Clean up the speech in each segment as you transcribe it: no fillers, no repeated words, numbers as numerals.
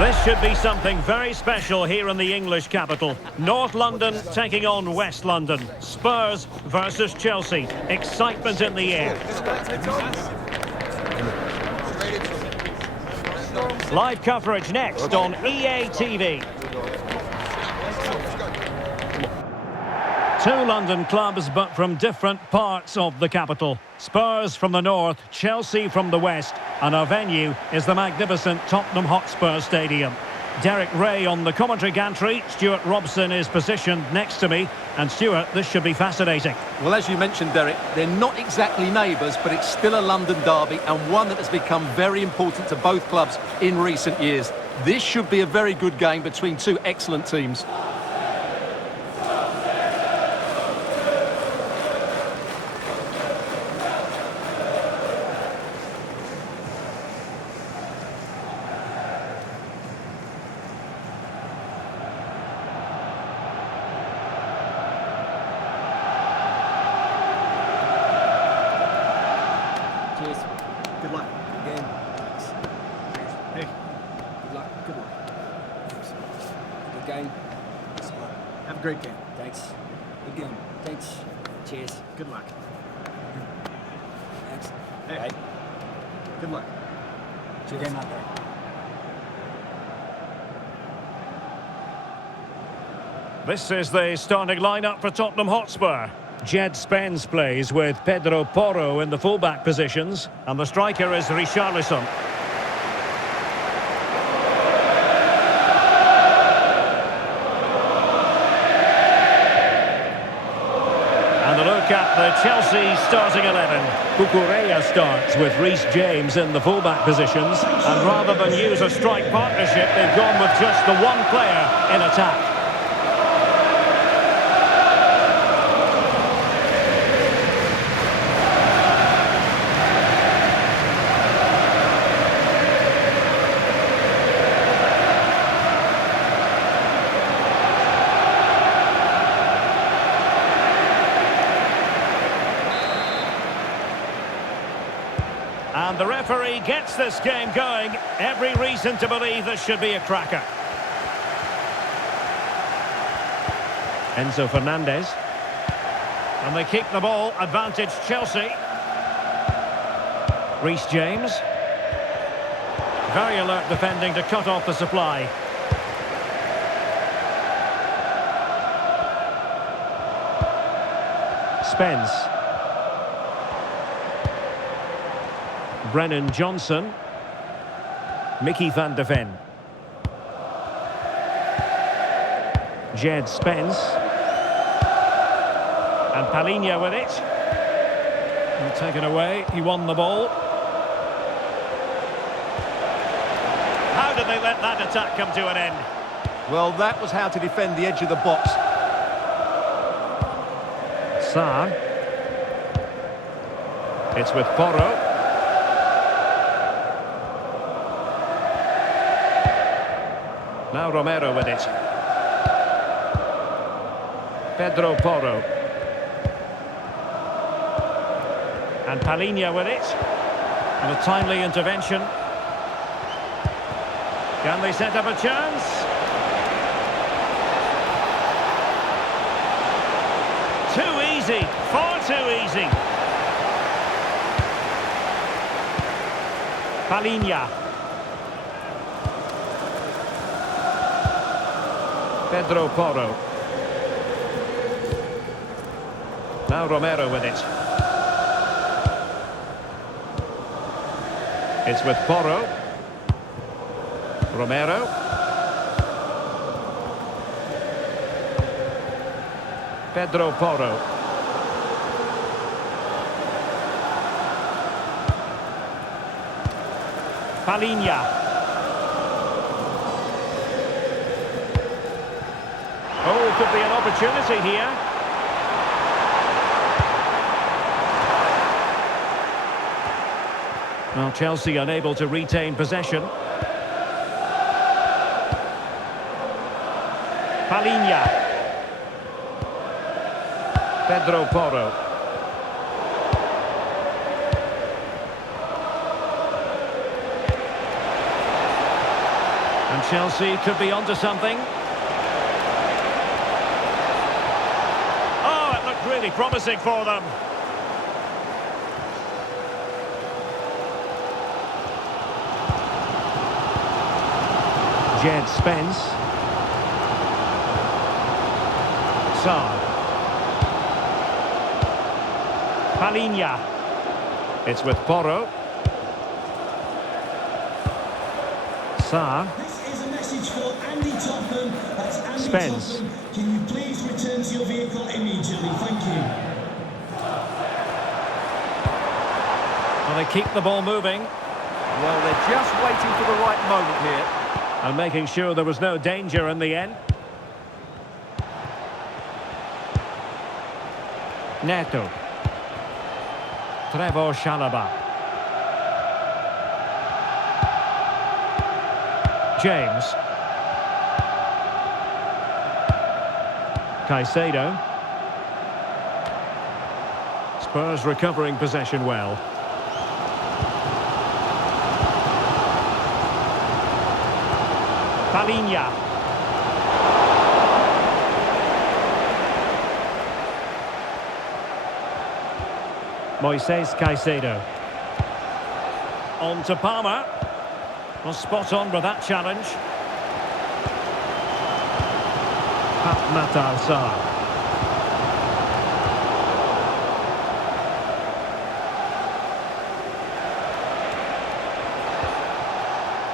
This should be something very special here in the English capital. North London taking on West London. Spurs versus Chelsea. Excitement in the air. Live coverage next on EA TV. Two London clubs, but from different parts of the capital. Spurs from the north, Chelsea from the west, and our venue is the magnificent Tottenham Hotspur Stadium. Derek Ray on the commentary gantry. Stuart Robson is positioned next to me. And Stuart, this should be fascinating. Well, as you mentioned, Derek, they're not exactly neighbours, but it's still a London derby and one that has become very important to both clubs in recent years. This should be a very good game between two excellent teams. Cheers. Good luck. Good game. Hey. Good luck. Good luck. Good game. Have a great game. Thanks. Good game. Thanks. Cheers. Good luck. Thanks. Hey. Bye. Good luck. Good game out there. This is the starting lineup for Tottenham Hotspur. Jed Spence plays with Pedro Porro in the fullback positions, and the striker is Richarlison. And a look at the Chelsea starting 11. Cucurella starts with Reece James in the fullback positions, and rather than use a strike partnership, they've gone with just the one player in attack. And the referee gets this game going. Every reason to believe this should be a cracker. Enzo Fernandez. And they keep the ball. Advantage Chelsea. Reece James. Very alert defending to cut off the supply. Spence. Brennan Johnson. Mickey van de Ven. Jed Spence. And Palhinha with it. And taken away. He won the ball. How did they let that attack come to an end? Well, that was how to defend the edge of the box. Sarr. It's with Porro. Now Romero with it. Pedro Porro. And Palhinha with it. And a timely intervention. Can they set up a chance? Too easy. Far too easy. Palhinha. Pedro Porro. Now Romero with it. It's with Porro. Romero. Pedro Porro. Palhinha. Oh, could be an opportunity here. Well, Chelsea unable to retain possession. Palhinha. Pedro Porro. And Chelsea could be onto something. Oh, it looked really promising for them. Jed Spence. Sarr. Palinha. It's with Porro. Sarr. This is a message for Andy Tottenham. That's Andy Spence. Tottenham. Can you please return to your vehicle immediately? Thank you. Well, they keep the ball moving. Well, they're just waiting for the right moment here. And making sure there was no danger in the end. Neto. Trevor Chalobah. James. Caicedo. Spurs recovering possession well. Palinha. Moises Caicedo. On to Palmer. Well, spot on with that challenge. Matar Sarr.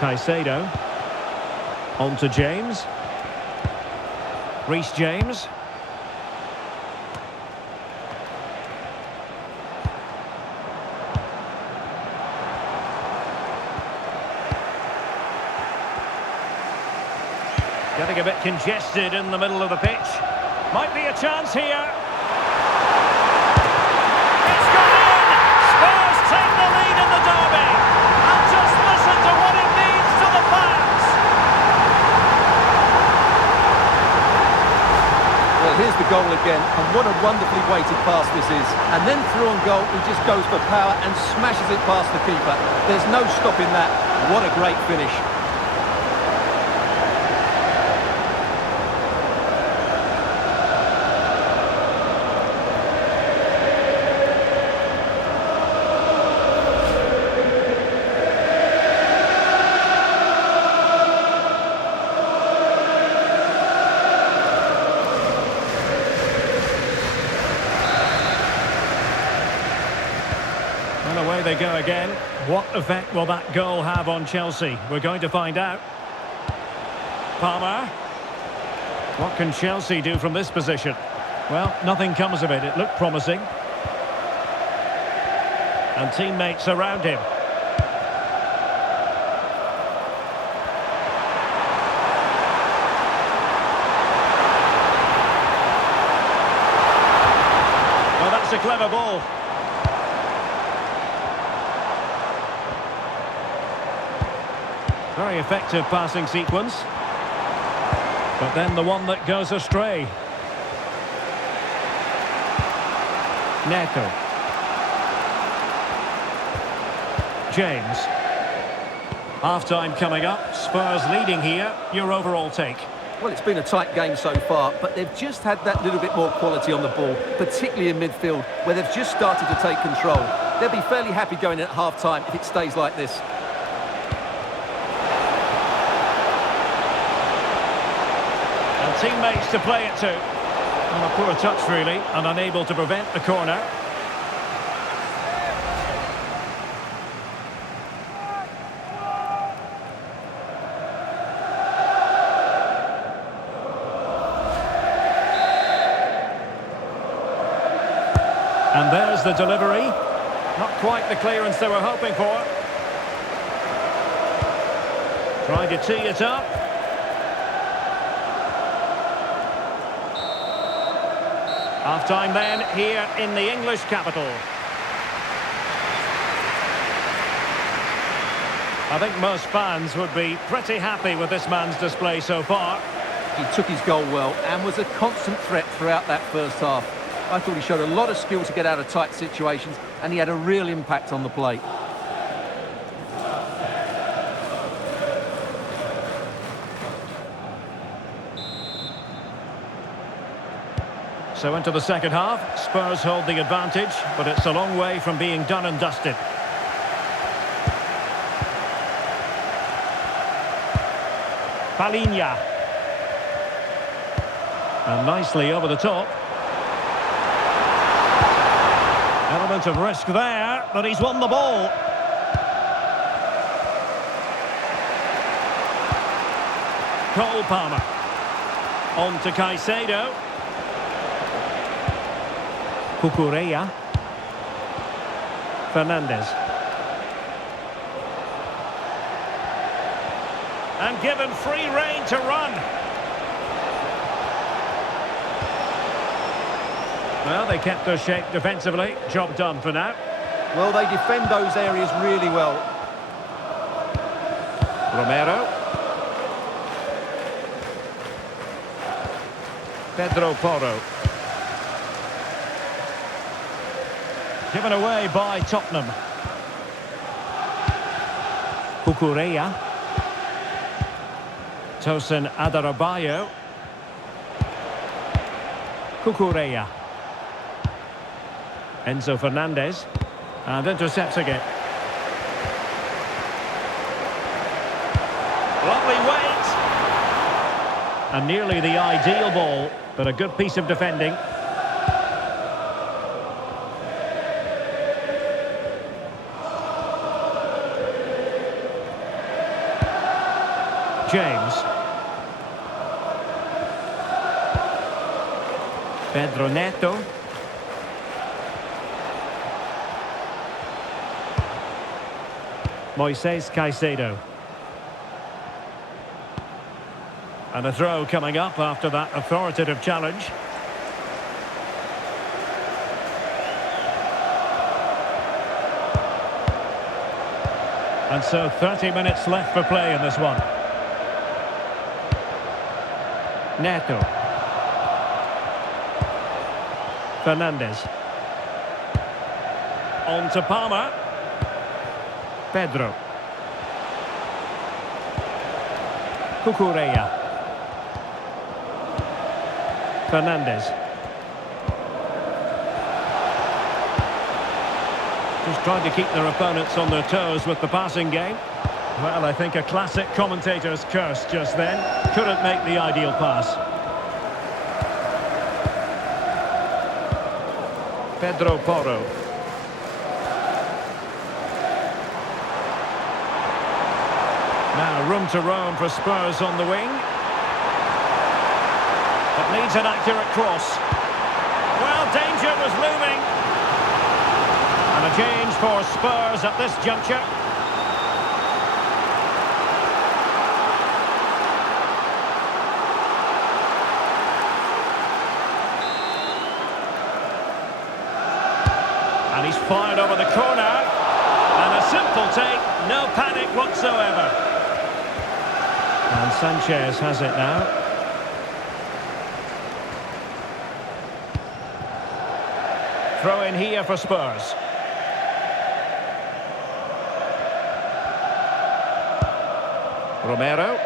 Caicedo. On to James. Reece James. Getting a bit congested in the middle of the pitch. Might be a chance here. It's gone in! Spurs take the lead in the derby. And just listen to what it means to the fans. Well, here's the goal again, and what a wonderfully weighted pass this is. And then through on goal, he just goes for power and smashes it past the keeper. There's no stopping that. What a great finish. And away they go again. What effect will that goal have on Chelsea? We're going to find out. Palmer. What can Chelsea do from this position? Well, nothing comes of it. It looked promising. And teammates around him. Well, that's a clever ball. Very effective passing sequence. But then the one that goes astray. Neto. James. Half-time coming up. Spurs leading here. Your overall take? Well, it's been a tight game so far, but they've just had that little bit more quality on the ball, particularly in midfield, where they've just started to take control. They'll be fairly happy going in at half-time if it stays like this. Teammates to play it to. Well, a poor touch really, and unable to prevent the corner. And there's the delivery. Not quite the clearance they were hoping for. Trying to tee it up. Half-time then, here in the English capital. I think most fans would be pretty happy with this man's display so far. He took his goal well and was a constant threat throughout that first half. I thought he showed a lot of skill to get out of tight situations, and he had a real impact on the plate. So into the second half, Spurs hold the advantage, but it's a long way from being done and dusted. Palinha. And nicely over the top. Element of risk there, but he's won the ball. Cole Palmer. On to Caicedo. Cucurella. Fernandes. And given free rein to run. Well, they kept their shape defensively. Job done for now. Well, they defend those areas really well. Romero. Pedro Porro. Given away by Tottenham. Cucurella. Tosin Adarabioyo. Cucurella. Enzo Fernandez. And intercepts again. Lovely weight. And nearly the ideal ball, but a good piece of defending. James. Pedro Neto. Moises Caicedo. And a throw coming up after that authoritative challenge. And so 30 minutes left for play in this one. Neto. Fernandes. On to Palmer. Pedro. Cucurella. Fernandes. Just trying to keep their opponents on their toes with the passing game. Well, I think a classic commentator's curse just then. Couldn't make the ideal pass. Pedro Porro. Now room to roam for Spurs on the wing. It needs an accurate cross. Well, danger was looming. And a change for Spurs at this juncture. And he's fired over the corner. And a simple take, no panic whatsoever. And Sanchez has it now. Throw in here for Spurs. Romero.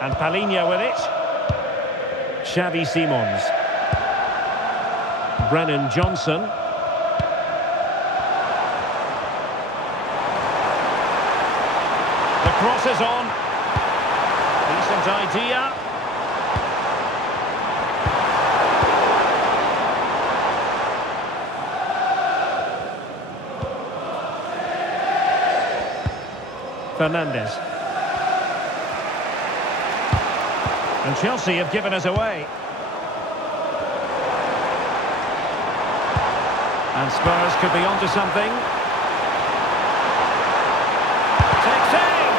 And Palinha with it. Xavi Simons. Brennan Johnson. The cross is on. Decent idea. Fernandes. And Chelsea have given us away. And Spurs could be onto something. Takes aim!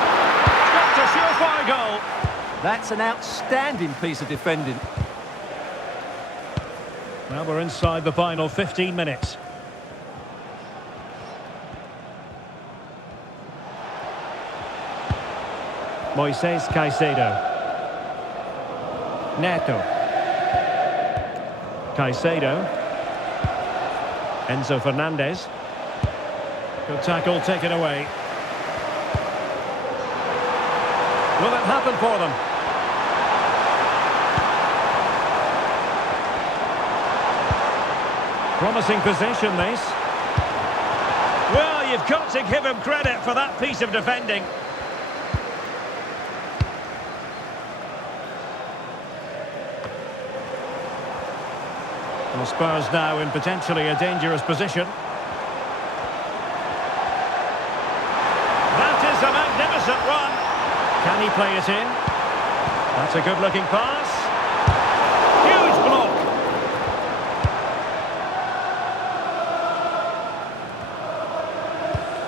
Got a surefire goal. That's an outstanding piece of defending. Well, we're inside the final 15 minutes. Moises Caicedo. Neto. Caicedo. Enzo Fernandez. Good tackle taken away. Will it happen for them? Promising possession, this. Well, you've got to give him credit for that piece of defending. Well, Spurs now in potentially a dangerous position. That is a magnificent run. Can he play it in? That's a good-looking pass. Huge block.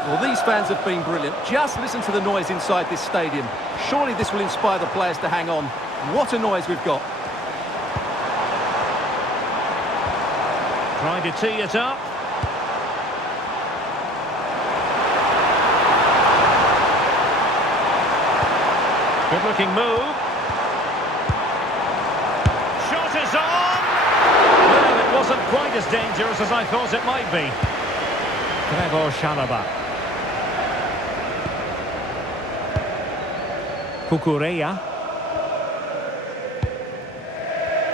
Well, these fans have been brilliant. Just listen to the noise inside this stadium. Surely this will inspire the players to hang on. What a noise we've got. Trying to tee it up. Good-looking move. Shot is on! Well, it wasn't quite as dangerous as I thought it might be. Trevor Chalobah. Cucurella.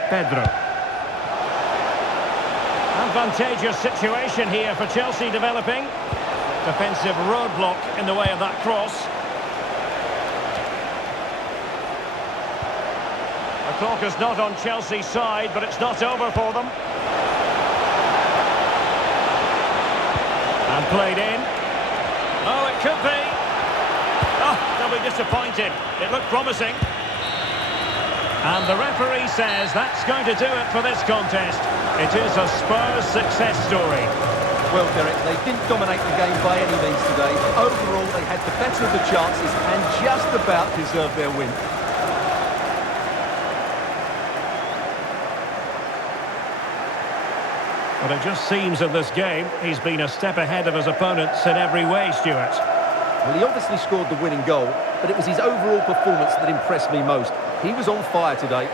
Pedro. Advantageous situation here for Chelsea developing. Defensive roadblock in the way of that cross. The clock is not on Chelsea's side, but it's not over for them. And played in. Oh, it could be. Oh, they'll be disappointed. It looked promising. And the referee says that's going to do it for this contest. It is a Spurs success story. Well, Derek, they didn't dominate the game by any means today. Overall, they had the better of the chances and just about deserved their win. But it just seems in this game he's been a step ahead of his opponents in every way, Stuart. Well, he obviously scored the winning goal, but it was his overall performance that impressed me most. He was on fire today.